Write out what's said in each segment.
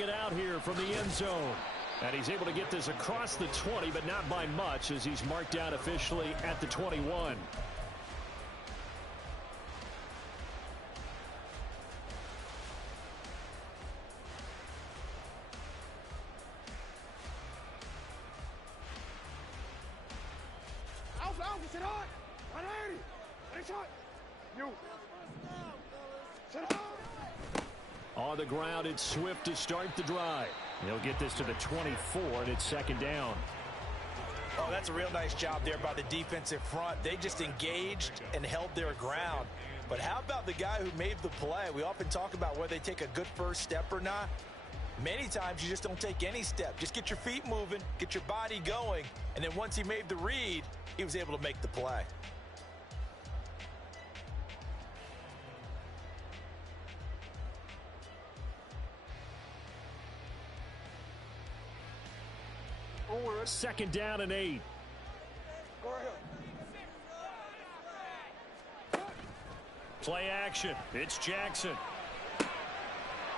it out here from the end zone. And he's able to get this across the 20, but not by much as he's marked down officially at the 21. On the ground, it's Swift to start the drive. He'll get this to the 24, and it's second down. Oh, that's a real nice job there by the defensive front. They just engaged and held their ground. But how about the guy who made the play? We often talk about whether they take a good first step or not. Many times you just don't take any step. Just get your feet moving, get your body going, and then once he made the read, he was able to make the play. Second down and 8. Play action. It's Jackson.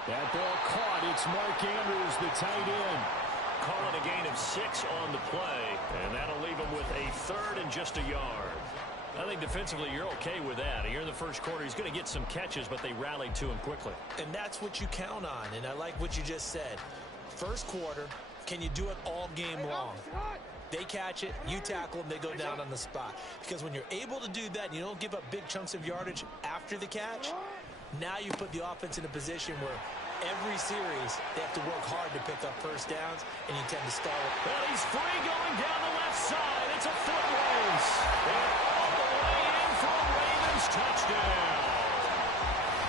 That ball caught. It's Mark Andrews, the tight end. Calling a gain of 6 on the play, and that'll leave him with a third and just a yard. I think defensively you're okay with that. Here in the first quarter, he's going to get some catches, but they rallied to him quickly. And that's what you count on, and I like what you just said. First quarter, can you do it all game long? They catch it, you tackle them, they go down on the spot. Because when you're able to do that and you don't give up big chunks of yardage after the catch, now you put the offense in a position where every series they have to work hard to pick up first downs, and you tend to stall it. Well, he's free going down the left side. It's a foot race. And all the way in for a Ravens touchdown.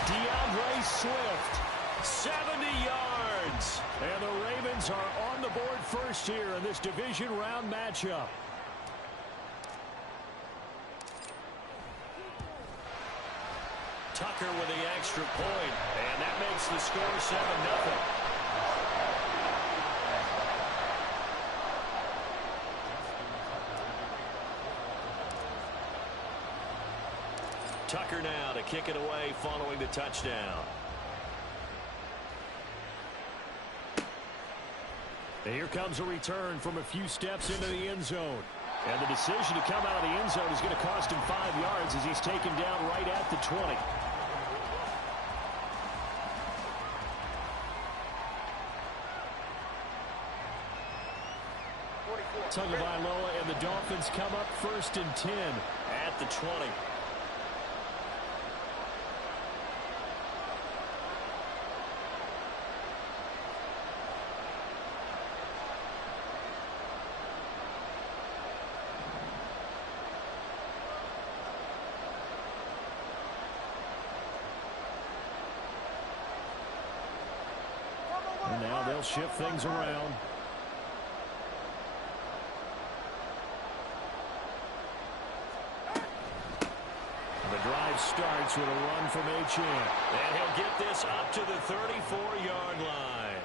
DeAndre Swift, 70 yards. And the Ravens are on the board first here in this division round matchup. Tucker with the extra point, and that makes the score 7-0. Tucker now to kick it away following the touchdown. And here comes a return from a few steps into the end zone. And the decision to come out of the end zone is going to cost him 5 yards as he's taken down right at the 20. Tagovailoa and the Dolphins come up 1st and 10 at the 20. And now they'll shift things around. The drive starts with a run from Achane. And he'll get this up to the 34-yard line.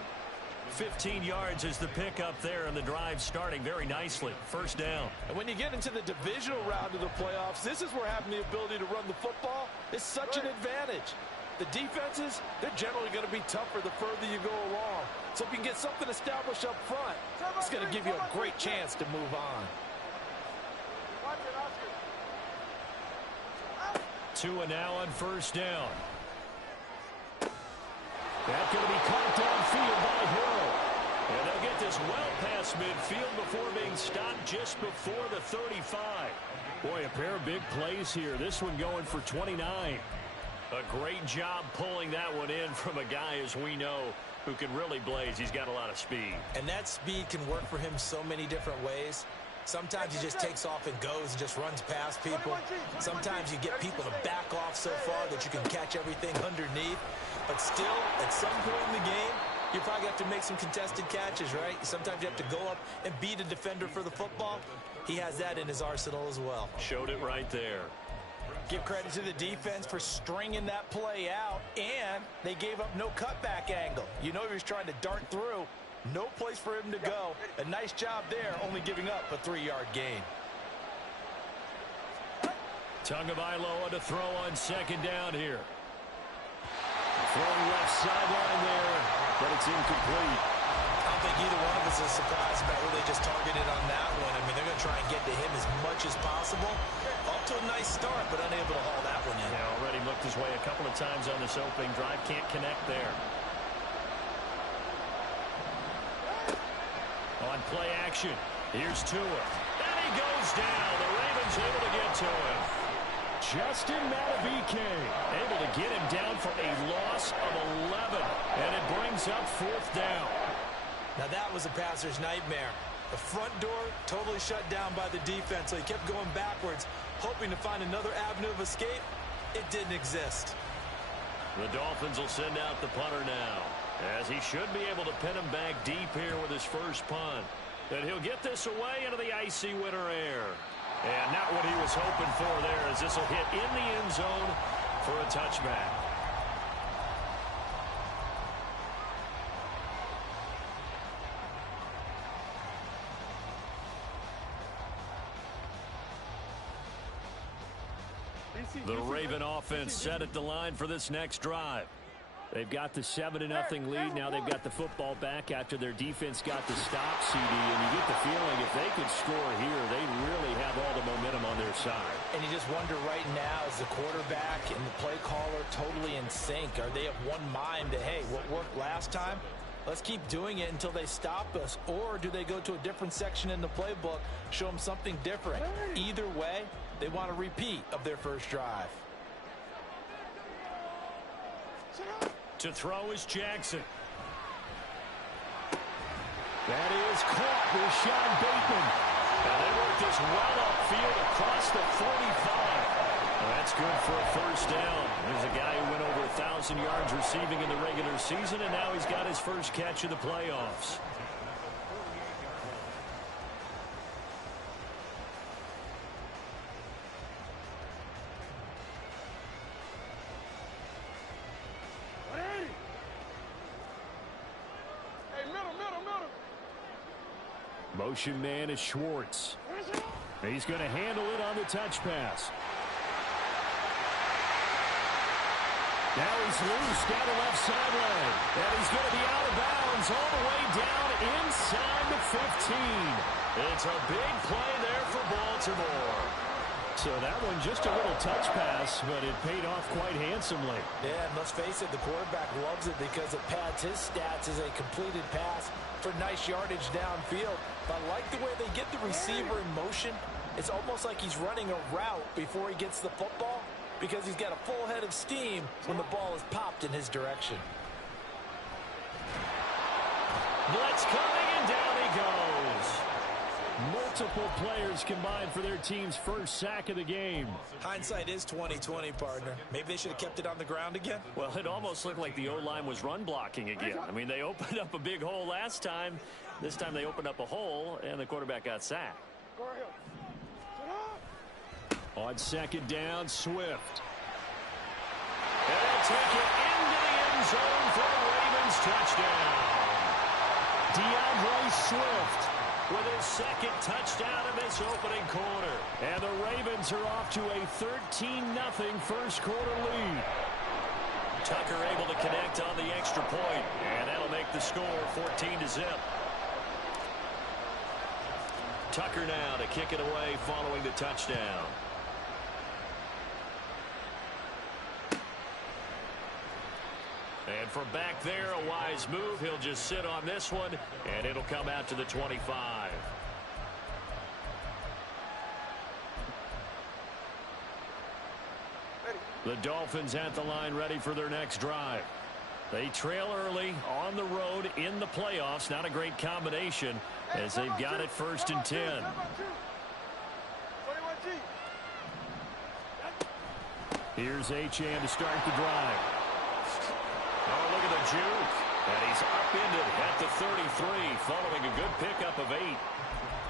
15 yards is the pickup there, and the drive starting very nicely. First down. And when you get into the divisional round of the playoffs, this is where having the ability to run the football is such an advantage. The defenses, they're generally going to be tougher the further you go along. So if you can get something established up front, it's going to give you a great chance to move on. 2 and now on first down. That's going to be caught downfield by Hill. And they'll get this well past midfield before being stopped just before the 35. Boy, a pair of big plays here. This one going for 29. A great job pulling that one in from a guy, as we know, who can really blaze. He's got a lot of speed. And that speed can work for him so many different ways. Sometimes he just takes off and goes and just runs past people. Sometimes you get people to back off so far that you can catch everything underneath. But still, at some point in the game, you probably have to make some contested catches, right? Sometimes you have to go up and beat a defender for the football. He has that in his arsenal as well. Showed it right there. Give credit to the defense for stringing that play out, and they gave up no cutback angle. You know he was trying to dart through. No place for him to go. A nice job there, only giving up a 3-yard gain. Tagovailoa to throw on second down here. Throwing left sideline there. but it's incomplete. I don't think either one of us is surprised about who they just targeted on that one. I mean, they're going to try and get to him as much as possible. Off to a nice start, but unable to haul that one in. Yeah, already looked his way a couple of times on this opening drive. Can't connect there. On play action, here's Tua. And he goes down. The Ravens able to get to him. Justin Madubuike Able to get him down for a loss of 11. And it brings up 4th down. Now that was a passer's nightmare. The front door totally shut down by the defense, so he kept going backwards, hoping to find another avenue of escape. It didn't exist. The Dolphins will send out the punter now, as he should be able to pin him back deep here with his first punt. And he'll get this away into the icy winter air. And not what he was hoping for there, as this will hit in the end zone for a touchback. The Raven offense set at the line for this next drive. They've got the 7-0 lead. Now they've got the football back after their defense got the stop, CD. And you get the feeling if they could score here, they really have all the momentum on their side. And you just wonder right now, is the quarterback and the play caller totally in sync? Are they of one mind that, hey, what worked last time, let's keep doing it until they stop us? Or do they go to a different section in the playbook, show them something different? Either way, they want a repeat of their first drive. To throw is Jackson. That is caught with Sean Bateman. And they work this well upfield across the 45. Well, that's good for a first down. There's a guy who went over 1,000 yards receiving in the regular season, and now he's got his first catch of the playoffs. Motion man is Schwartz. He's going to handle it on the touch pass. Now he's loose down the left sideline. And he's going to be out of bounds all the way down inside the 15. It's a big play there for Baltimore. So that one just a little touch pass, but it paid off quite handsomely. Yeah, and let's face it, the quarterback loves it because it pads his stats as a completed pass for nice yardage downfield. But I like the way they get the receiver in motion. It's almost like he's running a route before he gets the football because he's got a full head of steam when the ball is popped in his direction. Blitz coming, and down he goes. Multiple players combined for their team's first sack of the game. Hindsight is 20/20, partner. Maybe they should have kept it on the ground again. Well, it almost looked like the O-line was run blocking again. I mean, they opened up a big hole last time. This time they opened up a hole, and the quarterback got sacked. On second down, Swift. And they'll take it into the end zone for a Ravens touchdown. DeAndre Swift with his second touchdown in this opening quarter. And the Ravens are off to a 13-0 first quarter lead. Tucker able to connect on the extra point, and that'll make the score 14-0. Tucker now to kick it away following the touchdown. And from back there, a wise move. He'll just sit on this one, and it'll come out to the 25. The Dolphins at the line ready for their next drive. They trail early on the road in the playoffs. Not a great combination as they've got it 1st and 10. Here's Achane to start the drive. Oh, look at the juke. And he's upended at the 33 following a good pickup of 8.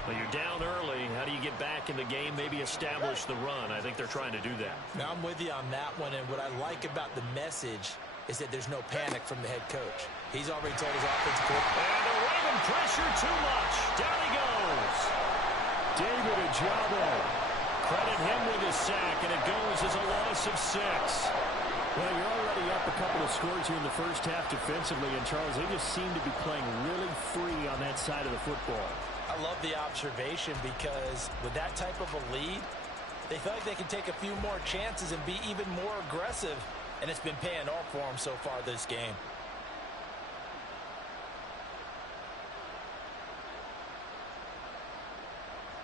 Well, you're down early. How do you get back in the game, maybe establish the run? I think they're trying to do that. Now, I'm with you on that one, and what I like about the message is that there's no panic from the head coach. He's already told his offensive coordinator. And the Raven pressure too much. Down he goes. David Ojabo. Credit him with his sack, and it goes as a loss of 6. Well, you're already up a couple of scores here in the first half defensively, and Charles, they just seem to be playing really free on that side of the football. I love the observation because with that type of a lead, they feel like they can take a few more chances and be even more aggressive, and it's been paying off for them so far this game.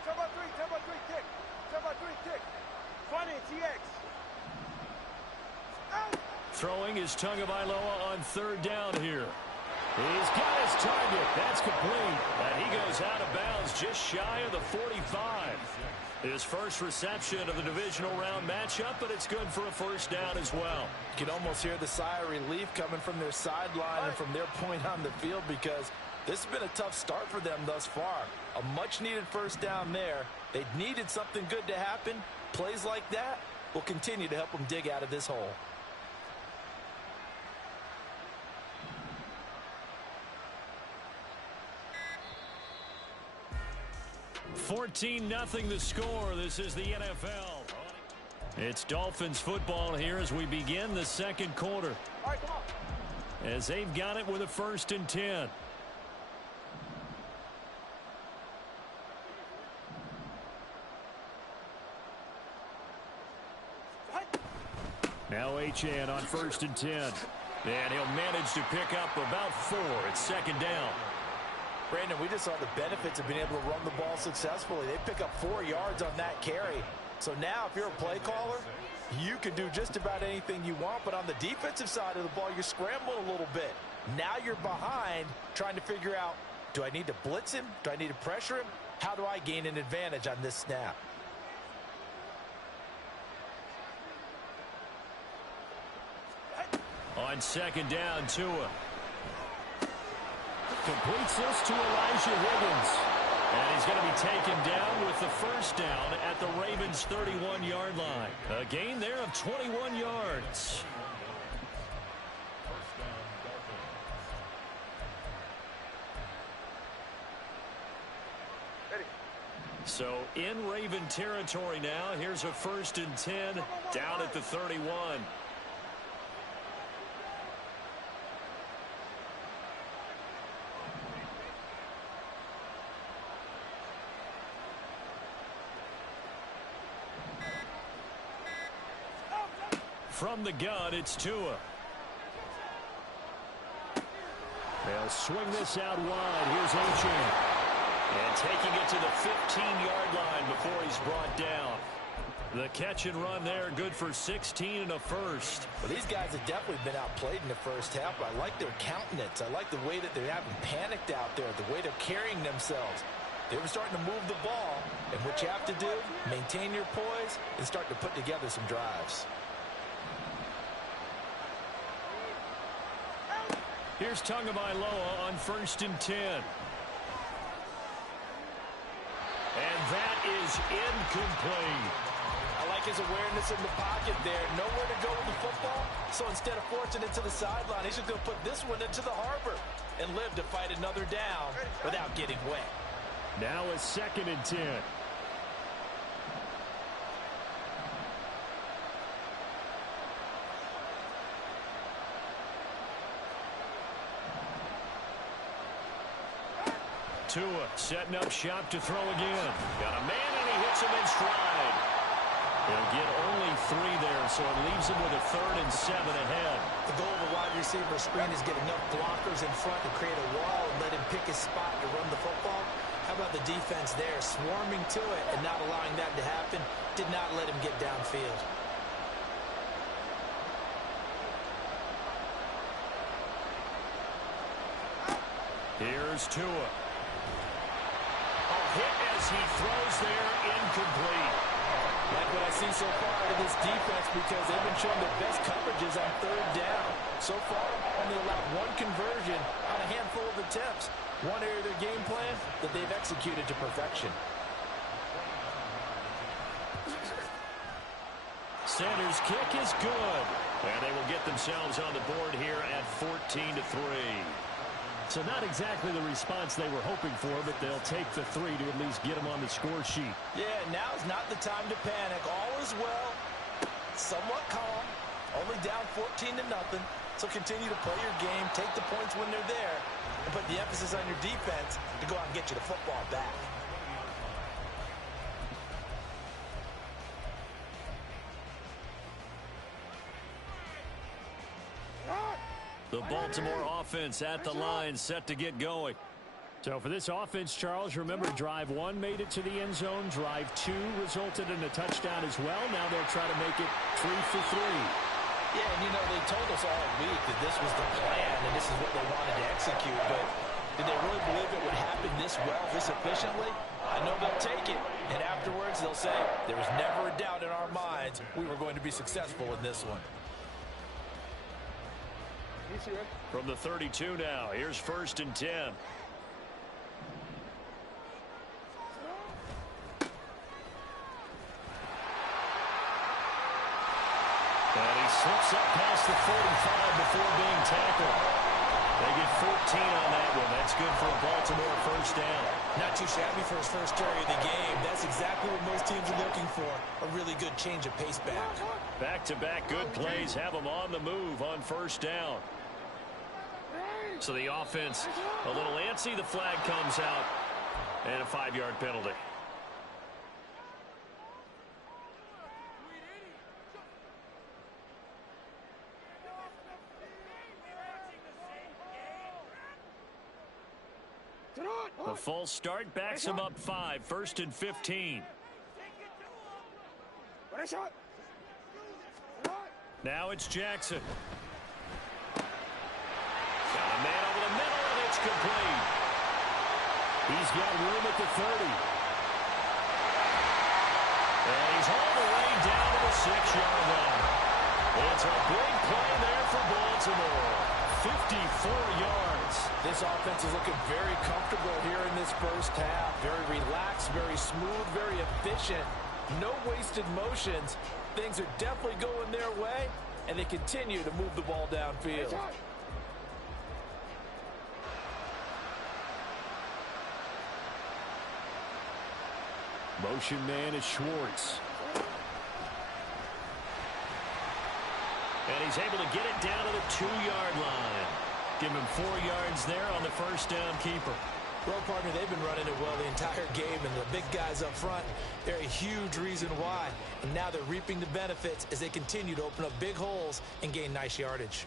10-by-3 kick. 10-by-3 kick. 20 TX. Throwing is Tagovailoa on third down here. He's got his target. That's complete. And he goes out of bounds just shy of the 45. His first reception of the divisional round matchup, but it's good for a first down as well. You can almost hear the sigh of relief coming from their sideline and from their point on the field because this has been a tough start for them thus far. A much-needed first down there. They needed something good to happen. Plays like that will continue to help them dig out of this hole. 14-0 the score. This is the NFL. It's Dolphins football here as we begin the second quarter. All right, come on. As they've got it with a 1st and 10. Now Achane on 1st and 10. And he'll manage to pick up about 4. It's 2nd down. Brandon, we just saw the benefits of being able to run the ball successfully. They pick up 4 yards on that carry. So now if you're a play caller, you can do just about anything you want. But on the defensive side of the ball, you're scrambling a little bit. Now you're behind trying to figure out, do I need to blitz him? Do I need to pressure him? How do I gain an advantage on this snap? On 2nd down, Tua. Completes this to Elijah Higgins. And he's going to be taken down with the 1st down at the Ravens' 31-yard line. A gain there of 21 yards. So in Raven territory now. Here's a 1st and 10 down at the 31. From the gun, it's Tua. They'll swing this out wide. Here's Achane. And taking it to the 15-yard line before he's brought down. The catch and run there, good for 16 and a first. Well, these guys have definitely been outplayed in the first half. I like their countenance. I like the way that they haven't panicked out there, the way they're carrying themselves. They were starting to move the ball. And what you have to do, maintain your poise and start to put together some drives. Here's Tagovailoa on 1st and 10. And that is incomplete. I like his awareness in the pocket there. Nowhere to go with the football. So instead of forcing it to the sideline, he's just going to put this one into the harbor and live to fight another down without getting wet. Now a 2nd and 10. Tua setting up shop to throw again. Got a man and he hits him in stride. He'll get only 3 there, so it leaves him with a 3rd and 7 ahead. The goal of a wide receiver screen is get enough blockers in front to create a wall and let him pick his spot to run the football. How about the defense there, swarming to it and not allowing that to happen? Did not let him get downfield. Here's Tua. Hit as he throws there, incomplete. Like what I see so far out of this defense because they've been showing their best coverages on 3rd down. So far, only allowed 1 conversion on a handful of attempts. One area of their game plan that they've executed to perfection. Sanders' kick is good. And they will get themselves on the board here at 14-3. So not exactly the response they were hoping for, but they'll take the 3 to at least get them on the score sheet. Yeah, now's not the time to panic. All is well, somewhat calm, Only down 14-0, so continue to play your game, take the points when they're there, and put the emphasis on your defense to go out and get you the football back. The Baltimore offense at the line, set to get going. So for this offense, Charles, remember drive 1 made it to the end zone. Drive 2 resulted in a touchdown as well. Now they'll try to make it 3 for 3. Yeah, and they told us all week that this was the plan and this is what they wanted to execute, but did they really believe it would happen this well, this efficiently? I know they'll take it, and afterwards they'll say, there was never a doubt in our minds we were going to be successful in this one. From the 32 now, here's 1st and 10. And he slips up past the 45 before being tackled. They get 14 on that one. That's good for a Baltimore 1st down. Not too shabby for his first carry of the game. That's exactly what most teams are looking for. A really good change of pace back. Back-to-back good plays have them on the move on 1st down. So the offense a little antsy. The flag comes out and a 5-yard penalty. A false start backs him up 5. 1st and 15. Now it's Jackson. Got a man over the middle, and it's complete. He's got room at the 30. And he's all the way down to the 6-yard line. It's a big play there for Baltimore. 54 yards. This offense is looking very comfortable here in this first half. Very relaxed, very smooth, very efficient. No wasted motions. Things are definitely going their way, and they continue to move the ball downfield. Motion man is Schwartz. And he's able to get it down to the 2-yard line. Give him 4 yards there on the 1st down keeper. Well, partner, they've been running it well the entire game, and the big guys up front, they're a huge reason why. And now they're reaping the benefits as they continue to open up big holes and gain nice yardage.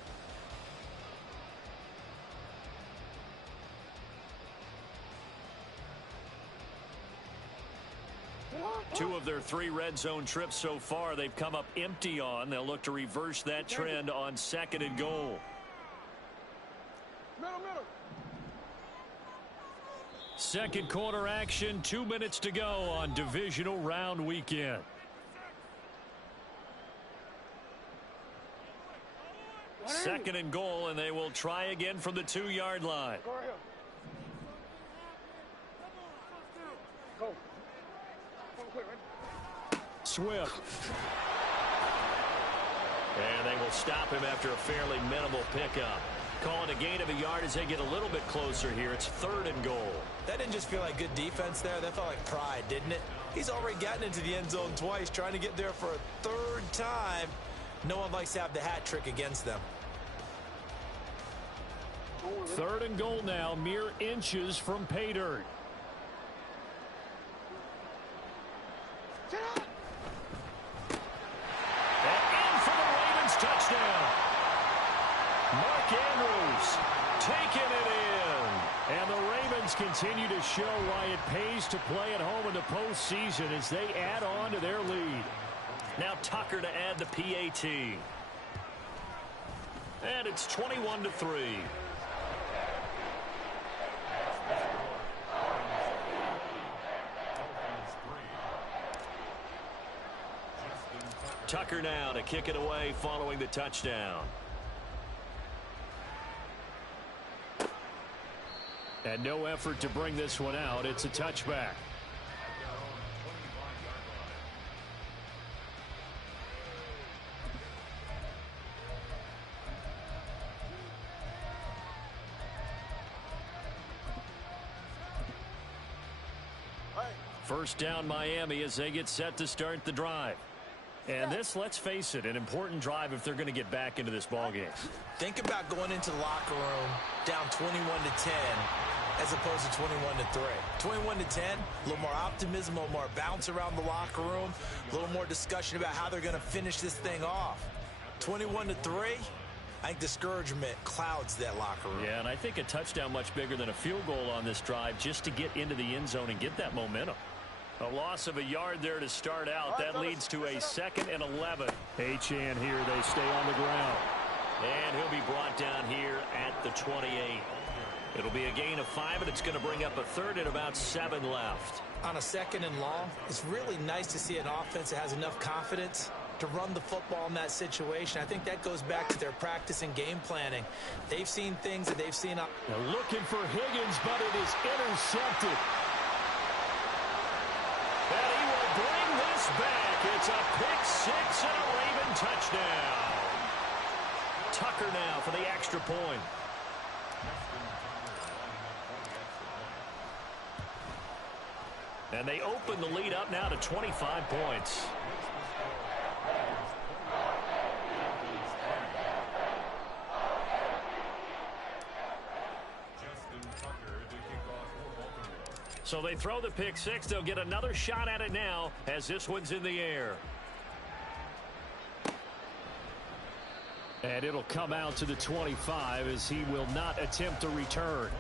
Two of their 3 red zone trips so far they've come up empty on. They'll look to reverse that trend on 2nd and goal. Second quarter action, 2 minutes to go on divisional round weekend. Second and goal, and they will try again from the 2-yard line. Swift. And they will stop him after a fairly minimal pickup. Calling a gain of a yard as they get a little bit closer here. It's 3rd and goal. That didn't just feel like good defense there. That felt like pride, didn't it? He's already gotten into the end zone twice, trying to get there for a 3rd time. No one likes to have the hat trick against them. 3rd and goal now, mere inches from pay dirt. Touchdown. Mark Andrews taking it in. And the Ravens continue to show why it pays to play at home in the postseason as they add on to their lead. Now Tucker to add the PAT. And it's 21-3. Tucker now to kick it away following the touchdown. And no effort to bring this one out. It's a touchback. First down Miami as they get set to start the drive. And this, let's face it, an important drive if they're going to get back into this ballgame. Think about going into the locker room down 21-10 as opposed to 21-3. 21-10, a little more optimism, a little more bounce around the locker room, a little more discussion about how they're going to finish this thing off. 21-3, I think discouragement clouds that locker room. Yeah, and I think a touchdown much bigger than a field goal on this drive just to get into the end zone and get that momentum. A loss of a yard there to start out. That leads to a 2nd and 11. Achane here. They stay on the ground. And he'll be brought down here at the 28. It'll be a gain of 5, and it's going to bring up a 3rd and about 7 left. On a 2nd and long, it's really nice to see an offense that has enough confidence to run the football in that situation. I think that goes back to their practice and game planning. They've seen things that they've seen. Now looking for Higgins, but it is intercepted. And he will bring this back. It's a pick-6 and a Raven touchdown. Tucker now for the extra point. And they open the lead up now to 25 points. So they throw the pick-6. They'll get another shot at it now as this one's in the air. And it'll come out to the 25 as he will not attempt to return.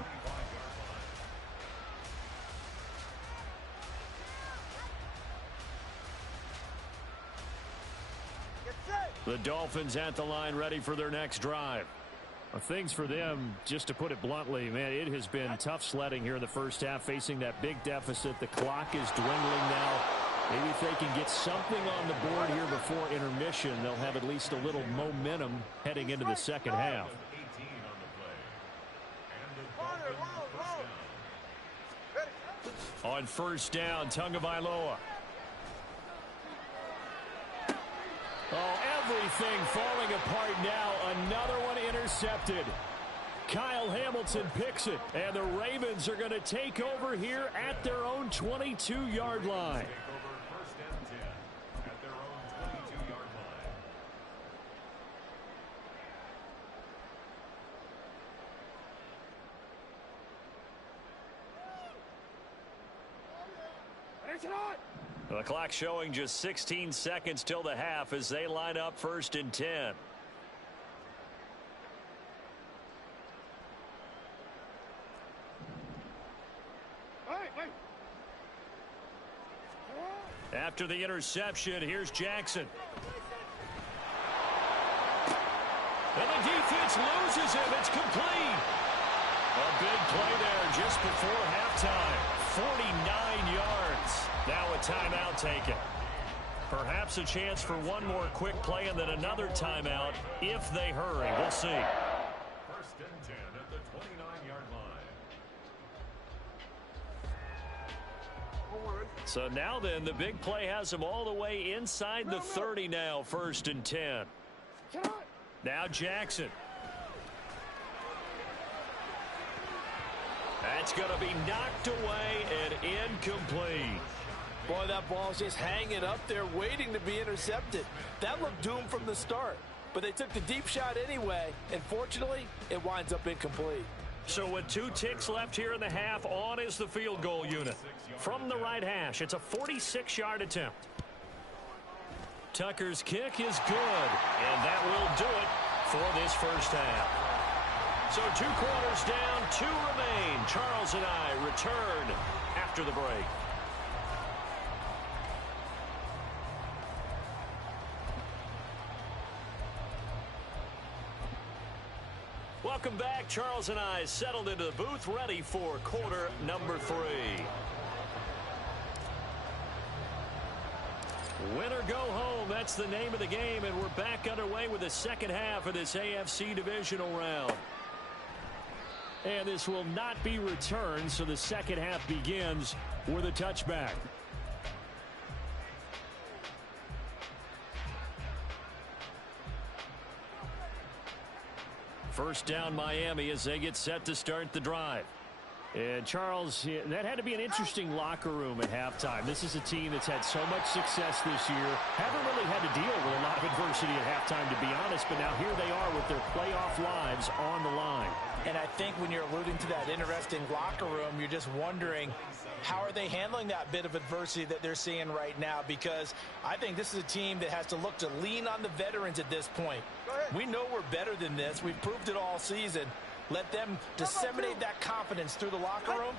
The Dolphins at the line ready for their next drive. Things for them, just to put it bluntly, man, it has been tough sledding here in the first half, facing that big deficit. The clock is dwindling now. Maybe if they can get something on the board here before intermission, they'll have at least a little momentum heading into the second half. On first down, Tagovailoa. Oh, everything falling apart now. Another one intercepted. Kyle Hamilton picks it, and the Ravens are going to take over here at their own 22-yard line. The clock showing just 16 seconds till the half as they line up 1st and 10. After the interception, here's Jackson. And the defense loses him. It's complete. A big play there just before halftime. 49 yards. Now a timeout taken. Perhaps a chance for one more quick play and then another timeout if they hurry. We'll see. 1st and 10 at the 29-yard line. So now then, the big play has them all the way inside the 30 now. 1st and 10. Now Jackson. That's going to be knocked away and incomplete. Boy, that ball's just hanging up there waiting to be intercepted. That looked doomed from the start, but they took the deep shot anyway, and fortunately, it winds up incomplete. So with 2 ticks left here in the half, on is the field goal unit. From the right hash, it's a 46-yard attempt. Tucker's kick is good, and that will do it for this first half. So 2 quarters down, 2 remain. Charles and I return after the break. Welcome back. Charles and I settled into the booth, ready for quarter number 3. Win or go home, that's the name of the game, and we're back underway with the second half of this AFC divisional round. And this will not be returned, so the second half begins with a touchback. First down Miami as they get set to start the drive. And, Charles, that had to be an interesting locker room at halftime. This is a team that's had so much success this year. Haven't really had to deal with a lot of adversity at halftime, to be honest. But now here they are with their playoff lives on the line. And I think when you're alluding to that interesting locker room, you're just wondering, how are they handling that bit of adversity that they're seeing right now? Because I think this is a team that has to look to lean on the veterans at this point. We know we're better than this. We've proved it all season. Let them disseminate that confidence through the locker room.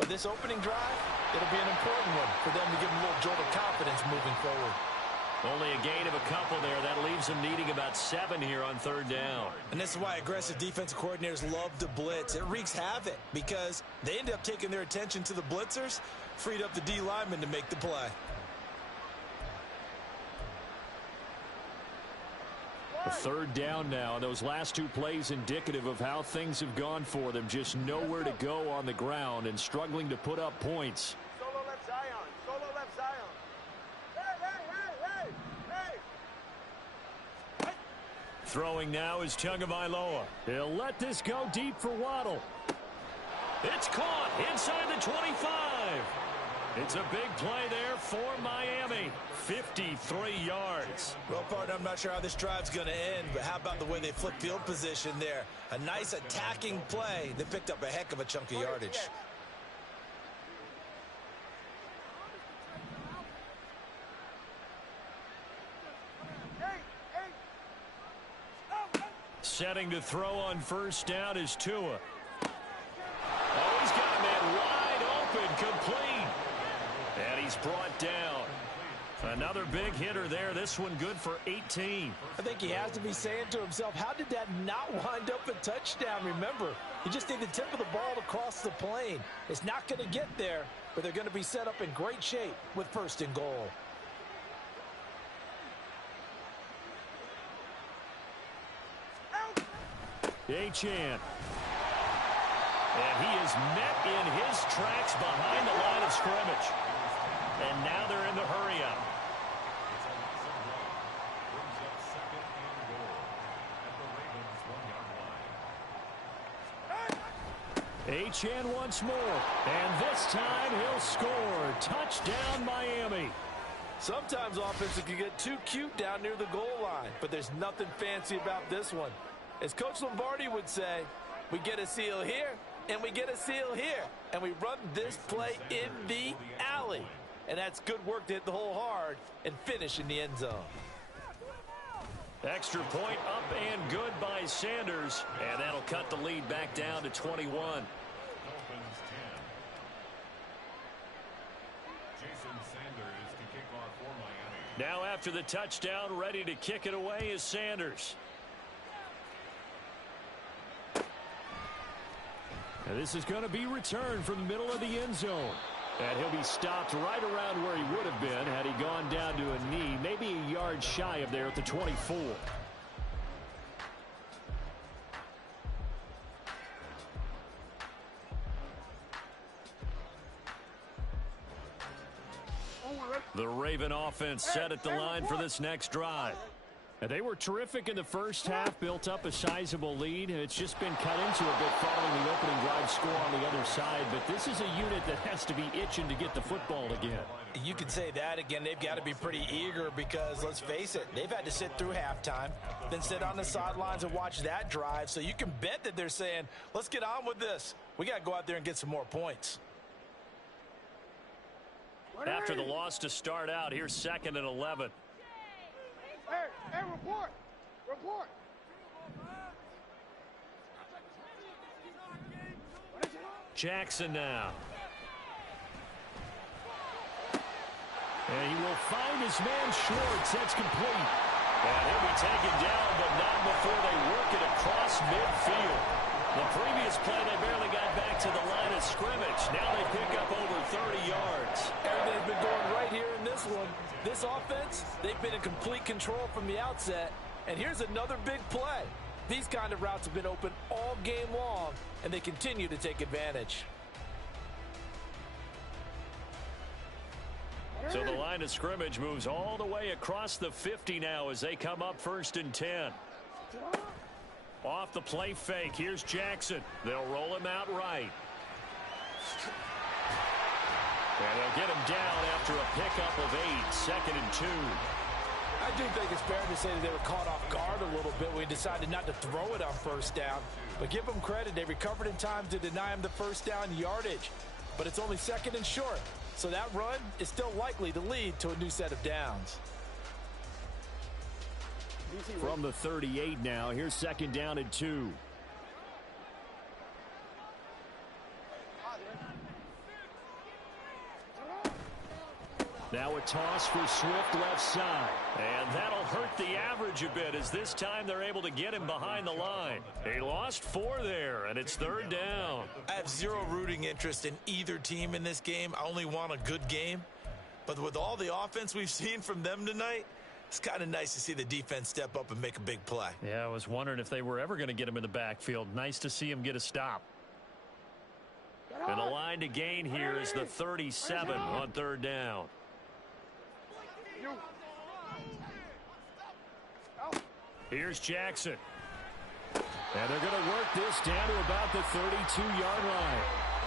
But this opening drive, it'll be an important one for them to give them a little jolt of confidence moving forward. Only a gain of a couple there. That leaves them needing about 7 here on 3rd down. And this is why aggressive defensive coordinators love to blitz. It wreaks havoc because they end up taking their attention to the blitzers, freed up the D lineman to make the play. 3rd down now. Those last 2 plays indicative of how things have gone for them. Just nowhere to go on the ground and struggling to put up points. Solo left Zion. Solo left Zion. Hey. Throwing now is Tagovailoa. He'll let this go deep for Waddle. It's caught inside the 25. It's a big play there for Miami. 53 yards. Well, partner, I'm not sure how this drive's going to end, but how about the way they flip field position there? A nice attacking play. They picked up a heck of a chunk of yardage. Setting to throw on 1st down is Tua. Oh, he's got a man wide open, complete. And he's brought down. Another big hitter there. This one good for 18. I think he has to be saying to himself, how did that not wind up a touchdown? Remember, you just need the tip of the ball to cross the plane. It's not going to get there, but they're going to be set up in great shape with 1st and goal. Achane. And he is met in his tracks behind the line of scrimmage. And now they're in the hurry-up. Achane once more. And this time he'll score. Touchdown, Miami. Sometimes offenses can get too cute down near the goal line, but there's nothing fancy about this one. As Coach Lombardi would say, we get a seal here, and we get a seal here, and we run this play in the alley. And that's good work to hit the hole hard and finish in the end zone. Extra point up and good by Sanders, and that'll cut the lead back down to 21. Dolphins 10. Jason Sanders to kick off for Miami. Now after the touchdown, ready to kick it away is Sanders. And this is going to be returned from the middle of the end zone. And he'll be stopped right around where he would have been had he gone down to a knee, maybe a yard shy of there at the 24. The Raven offense set at the line for this next drive. And they were terrific in the first half, built up a sizable lead, and it's just been cut into a bit following the opening drive score on the other side. But this is a unit that has to be itching to get the football again. You could say that again. They've got to be pretty eager because, let's face it, they've had to sit through halftime, then sit on the sidelines and watch that drive. So you can bet that they're saying, let's get on with this. We got to go out there and get some more points. After the loss to start out, here's 2nd and 11. Hey, report. Jackson now. And he will find his man Schwartz. That's complete. And he'll be taken down, but not before they work it across midfield. The previous play, they barely got back to the line of scrimmage. Now they pick up over 30 yards. Everything's been going right here in this one. This offense, they've been in complete control from the outset. And here's another big play. These kind of routes have been open all game long, and they continue to take advantage. So the line of scrimmage moves all the way across the 50 now as they come up 1st and 10. Off the play fake, here's Jackson. They'll roll him out right. And they'll get him down after a pickup of 8, 2nd and 2. I do think it's fair to say that they were caught off guard a little bit when he decided not to throw it on first down. But give them credit, they recovered in time to deny him the first down yardage. But it's only 2nd and short, so that run is still likely to lead to a new set of downs. From the 38 now, here's 2nd down and 2. Now a toss for Swift left side. And that'll hurt the average a bit as this time they're able to get him behind the line. He lost 4 there, and it's 3rd down. I have zero rooting interest in either team in this game. I only want a good game. But with all the offense we've seen from them tonight, it's kind of nice to see the defense step up and make a big play. Yeah, I was wondering if they were ever going to get him in the backfield. Nice to see him get a stop. And the line to gain here is the 37 on 3rd down. Here's Jackson. And they're going to work this down to about the 32-yard line.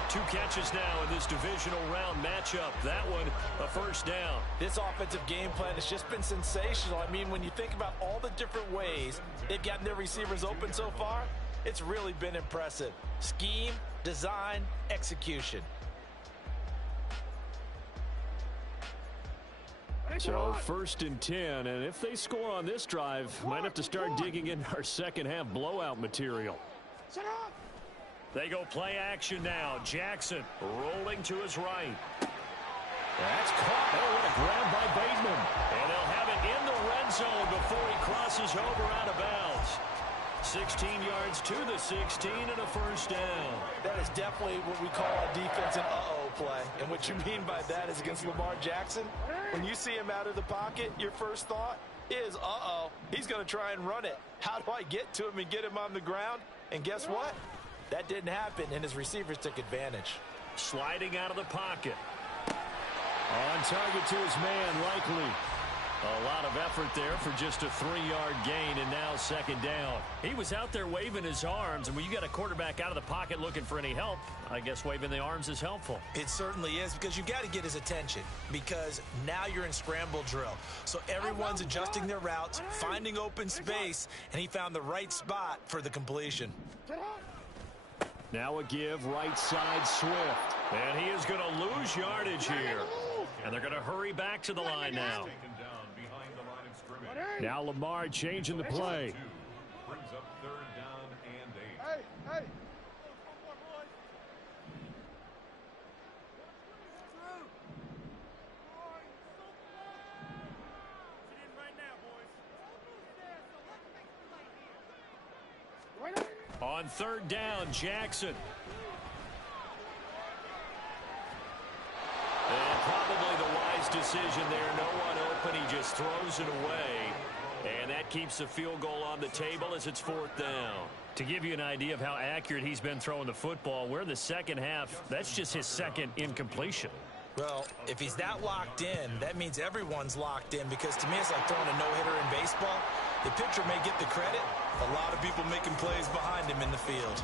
2 catches now in this divisional round matchup. That one, a first down. This offensive game plan has just been sensational. I mean, when you think about all the different ways they've gotten their receivers open so far, it's really been impressive. Scheme, design, execution. So 1st and 10, and if they score on this drive, might have to start digging in our second half blowout material. They go play action now. Jackson rolling to his right. That's caught. Oh, what a grab by Bateman. And they'll have it in the red zone before he crosses over out of bounds. 16 yards to the 16 and a first down. That is definitely what we call a defense and uh-oh play. And what you mean by that is against Lamar Jackson, when you see him out of the pocket, your first thought is, uh-oh, he's going to try and run it. How do I get to him and get him on the ground? And guess what? That didn't happen, and his receivers took advantage. Sliding out of the pocket. On target to his man, Likely. A lot of effort there for just a 3-yard gain, and now 2nd down. He was out there waving his arms, and when you got a quarterback out of the pocket looking for any help, I guess waving the arms is helpful. It certainly is, because you got to get his attention, because now you're in scramble drill. So everyone's adjusting their routes, finding open space, and he found the right spot for the completion. Now a give right side Swift. And he is going to lose yardage here. And they're going to hurry back to the line now. Now Lamar changing the play. Brings up 3rd down and 8. Hey. On 3rd down, Jackson. And probably the wise decision there. No one open. He just throws it away. And that keeps the field goal on the table as it's 4th down. To give you an idea of how accurate he's been throwing the football, we're in the second half. That's just his 2nd incompletion. Well, if he's that locked in, that means everyone's locked in, because to me it's like throwing a no-hitter in baseball. The pitcher may get the credit. A lot of people making plays behind him in the field.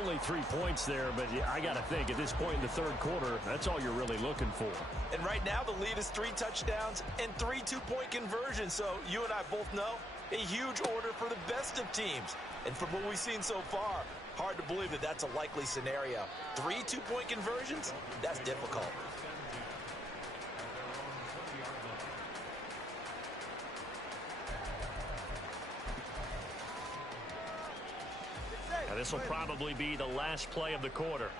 Only 3 points there, but I got to think at this point in the 3rd quarter, that's all you're really looking for. And right now the lead is 3 touchdowns and 3 two-point conversions. So you and I both know a huge order for the best of teams. And from what we've seen so far, hard to believe that that's a likely scenario. 3 two-point conversions? That's difficult. Now this will probably be the last play of the quarter.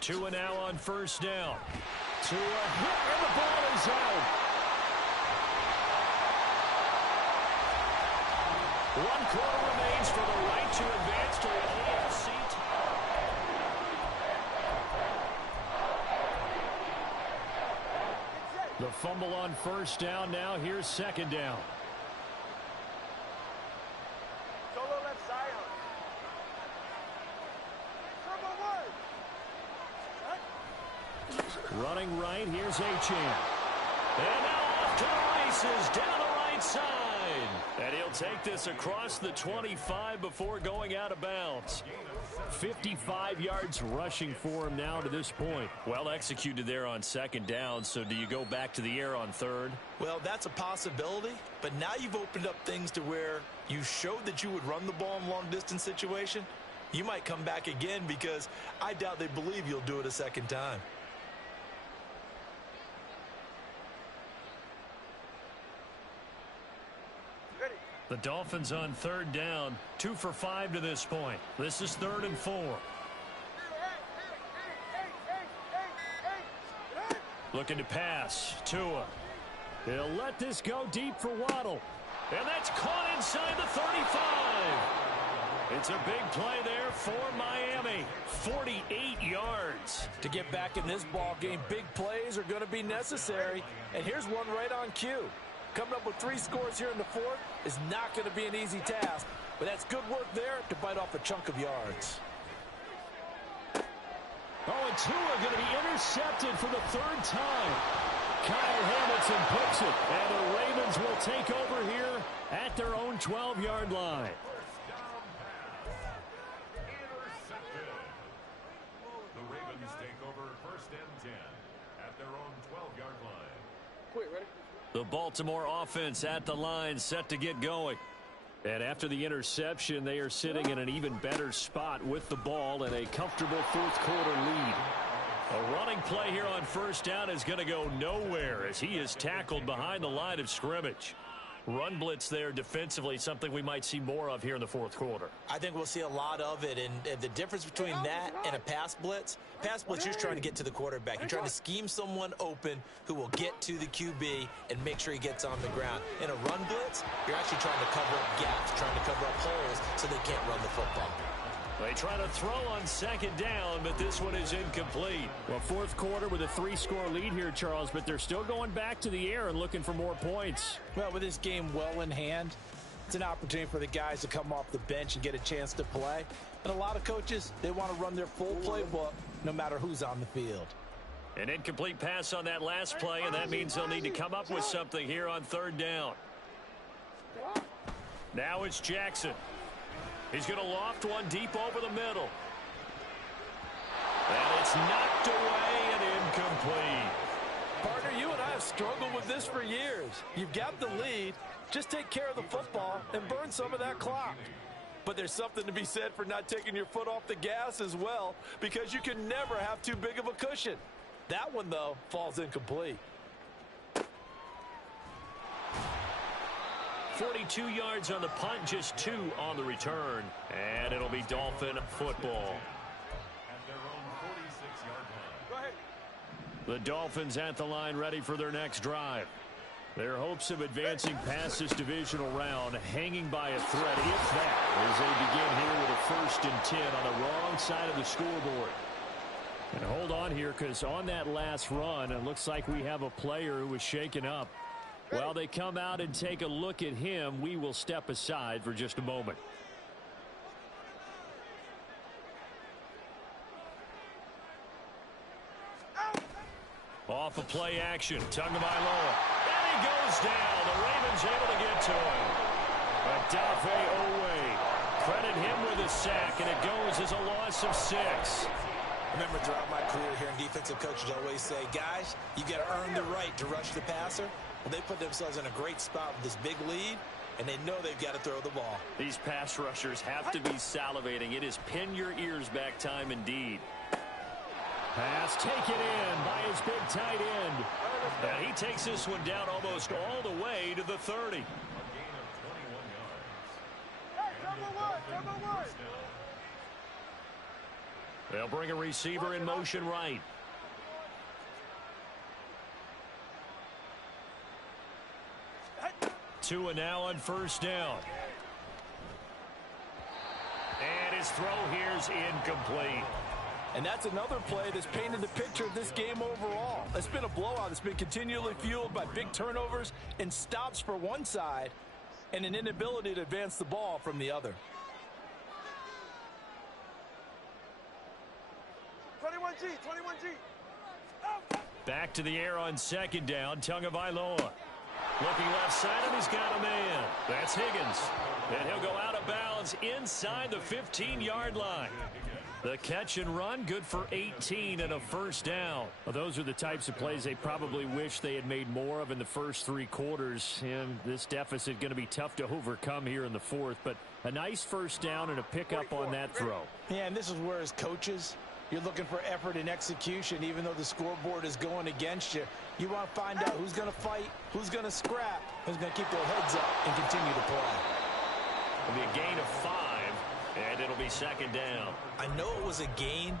Tua now on 1st down. Tua hit, and the ball is out. 1 quarter remains for the right to advance to the AFC. The fumble on 1st down. Now here's 2nd down. Solo left Zion. Running right, here's Achane. And now off to the races down the right side. And he'll take this across the 25 before going out of bounds. 55 yards rushing for him now to this point. Well executed there on second down. So do you go back to the air on third? Well, that's a possibility. But now you've opened up things to where you showed that you would run the ball in long-distance situation. You might come back again because I doubt they believe you'll do it a second time. The Dolphins on third down, 2 for 5 to this point. This is 3rd and 4. Looking to pass. Tua. He'll let this go deep for Waddle. And that's caught inside the 35. It's a big play there for Miami. 48 yards. To get back in this ball game, big plays are going to be necessary. And here's one right on cue. Coming up with 3 scores here in the 4th is not going to be an easy task, but that's good work there to bite off a chunk of yards. Oh, and Tua going to be intercepted for the 3rd time. Kyle Hamilton picks it, and the Ravens will take over here at their own 12-yard line. The Ravens take over 1st and 10 at their own 12-yard line. Quick, ready? The Baltimore offense at the line, set to get going. And after the interception, they are sitting in an even better spot with the ball and a comfortable 4th quarter lead. A running play here on 1st down is going to go nowhere as he is tackled behind the line of scrimmage. Run blitz there defensively, something we might see more of here in the 4th quarter. I think we'll see a lot of it, and the difference between that and a pass blitz, you're just trying to get to the quarterback. You're trying to scheme someone open who will get to the QB and make sure he gets on the ground. In a run blitz, you're actually trying to cover up gaps, trying to cover up holes so they can't run the football. They try to throw on 2nd down, but this one is incomplete. Well, 4th quarter with a 3-score lead here, Charles, but they're still going back to the air and looking for more points. Well, with this game well in hand, it's an opportunity for the guys to come off the bench and get a chance to play. And a lot of coaches, they want to run their full playbook no matter who's on the field. An incomplete pass on that last play, and that means they'll need to come up with something here on 3rd down. Now it's Jackson. He's going to loft one deep over the middle. And it's knocked away and incomplete. Partner, you and I have struggled with this for years. You've got the lead. Just take care of the football and burn some of that clock. But there's something to be said for not taking your foot off the gas as well, because you can never have too big of a cushion. That one, though, falls incomplete. 42 yards on the punt, just 2 on the return. And it'll be Dolphin football. At their own 46-yard line. Go ahead. The Dolphins at the line, ready for their next drive. Their hopes of advancing past this divisional round hanging by a thread, if that, as they begin here with a 1st and 10 on the wrong side of the scoreboard. And hold on here, because on that last run, it looks like we have a player who was shaken up. While they come out and take a look at him, we will step aside for just a moment. Off of play action, Tagovailoa. And he goes down. The Ravens able to get to him. Odafe Oweh. Credit him with a sack, and it goes as a loss of 6. Remember, throughout my career here in defensive coaches always say, guys, you got to earn the right to rush the passer. Well, they put themselves in a great spot with this big lead, and they know they've got to throw the ball. These pass rushers have to be salivating. It is pin your ears back time indeed. Pass taken in by his big tight end. And he takes this one down almost all the way to the 30. A gain of 21 yards. Hey, number one. They'll bring a receiver in motion right. Tua now on 1st down. And his throw here's incomplete. And that's another play that's painted the picture of this game overall. It's been a blowout. It's been continually fueled by big turnovers and stops for one side and an inability to advance the ball from the other. 21G, 21G. Back to the air on 2nd down. Tagovailoa. Looking left side, and he's got a man. That's Higgins. And he'll go out of bounds inside the 15-yard line. The catch and run, good for 18 and a first down. Well, those are the types of plays they probably wish they had made more of in the first three quarters. And this deficit going to be tough to overcome here in the fourth. But a nice first down and a pickup on that throw. Yeah, and this is where as coaches, you're looking for effort and execution. Even though the scoreboard is going against you, you want to find out who's going to fight, who's going to scrap, who's going to keep their heads up and continue to play. It'll be a gain of 5, and it'll be second down. I know it was a gain,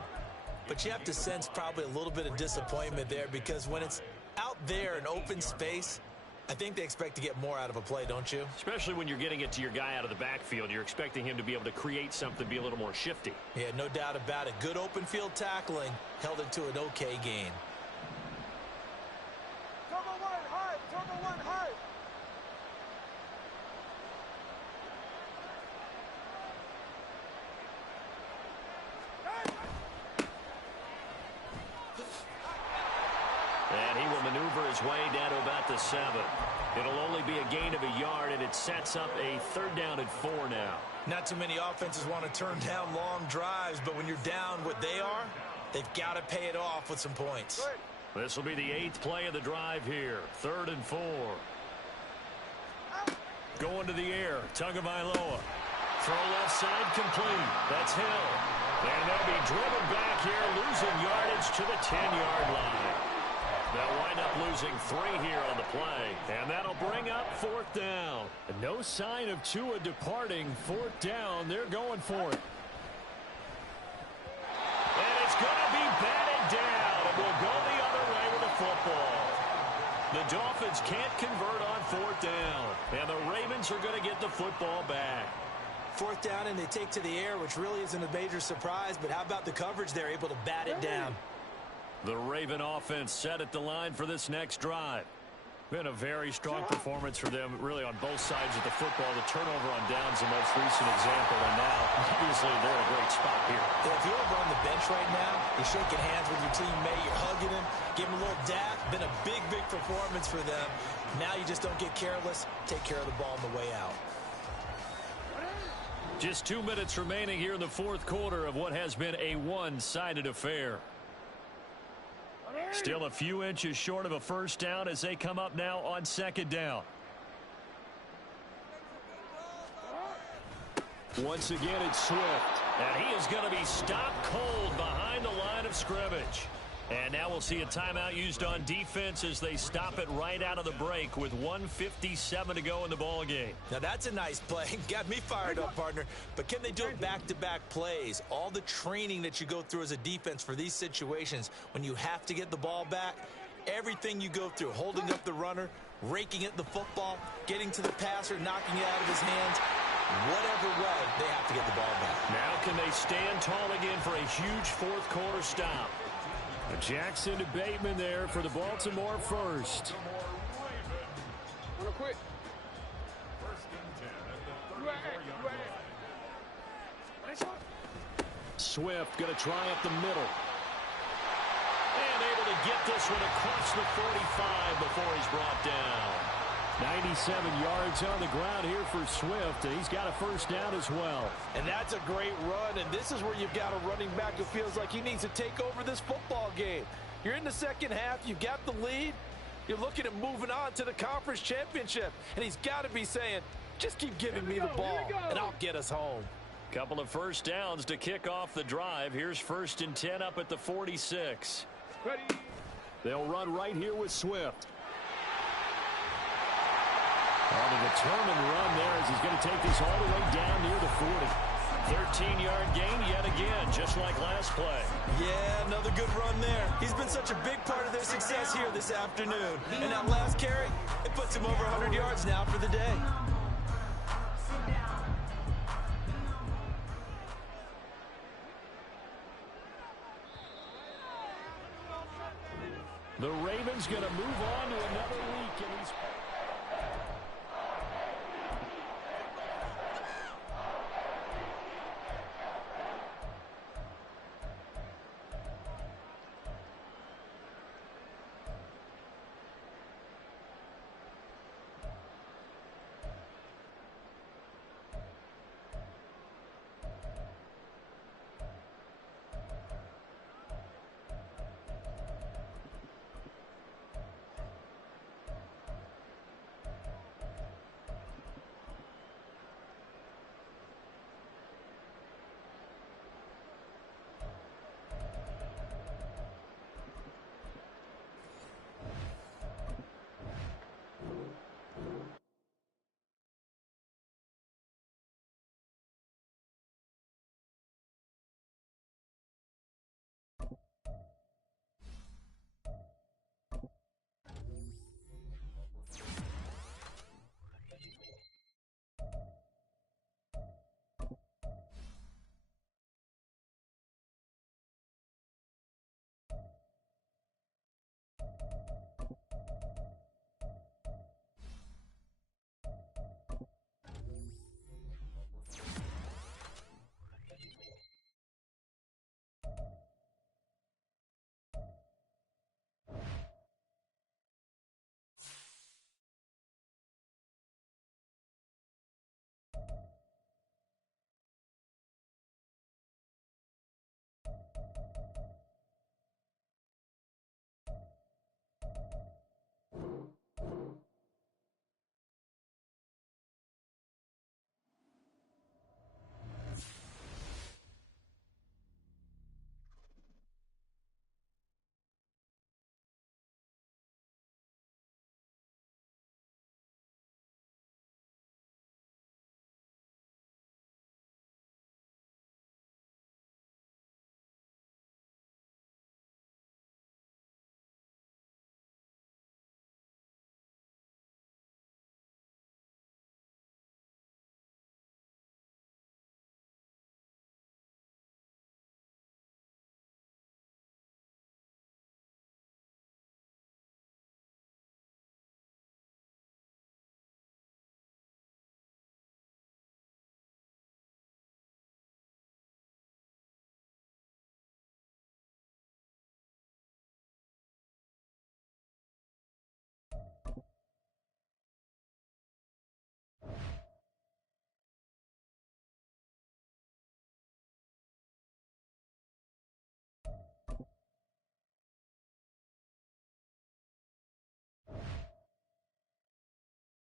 but you have to sense probably a little bit of disappointment there, because when it's out there in open space, I think they expect to get more out of a play, don't you? Especially when you're getting it to your guy out of the backfield. You're expecting him to be able to create something, be a little more shifty. Yeah, no doubt about it. Good open field tackling held it to an okay gain. Turbo one, high. Turbo one, high. And he will maneuver his way down to about the 7. It'll only be a gain of a yard, and it sets up a third down and 4 now. Not too many offenses want to turn down long drives, but when you're down what they are, they've got to pay it off with some points. This will be the 8th play of the drive here. 3rd and 4. Going to the air. Tagovailoa. Throw left side complete. That's Hill. And they'll be driven back here, losing yardage to the 10-yard line. They'll wind up losing 3 here on the play. And that'll bring up 4th down. No sign of Tua departing. 4th down. They're going for it. And it's going to be batted down. And we'll go the other way with the football. The Dolphins can't convert on 4th down. And the Ravens are going to get the football back. 4th down, and they take to the air, which really isn't a major surprise. But how about the coverage? They're able to bat it down. The Raven offense set at the line for this next drive. Been a very strong performance for them, really, on both sides of the football. The turnover on downs, the most recent example, and now, obviously, they're in a great spot here. Yeah, if you're over on the bench right now, you're shaking hands with your teammate, you're hugging him, give him a little dap. Been a big, big performance for them. Now you just don't get careless. Take care of the ball on the way out. Just 2 minutes remaining here in the fourth quarter of what has been a one-sided affair. Still a few inches short of a first down as they come up now on 2nd down. Once again, it's Swift. And he is going to be stopped cold behind the line of scrimmage. And now we'll see a timeout used on defense as they stop it right out of the break with 1:57 to go in the ball game. Now that's a nice play. Got me fired up, partner. But can they do it back-to-back plays? All the training that you go through as a defense for these situations, when you have to get the ball back, everything you go through, holding up the runner, raking at the football, getting to the passer, knocking it out of his hands, whatever way, they have to get the ball back. Now can they stand tall again for a huge fourth quarter stop? Jackson to Bateman there for the Baltimore first. Real quick. Swift going to try up the middle. And able to get this one across the 45 before he's brought down. 97 yards on the ground here for Swift, and he's got a first down as well. And that's a great run, and this is where you've got a running back who feels like he needs to take over this football game. You're in the second half, you got the lead, you're looking at moving on to the conference championship, and he's got to be saying, just keep giving me the ball, and I'll get us home. Couple of first downs to kick off the drive. Here's 1st and 10 up at the 46. Ready. They'll run right here with Swift. On a determined run there as he's going to take this all the way down near the 40. 13-yard gain yet again, just like last play. Yeah, another good run there. He's been such a big part of their success here this afternoon. And that last carry, it puts him over 100 yards now for the day. The Ravens going to move on to another week in these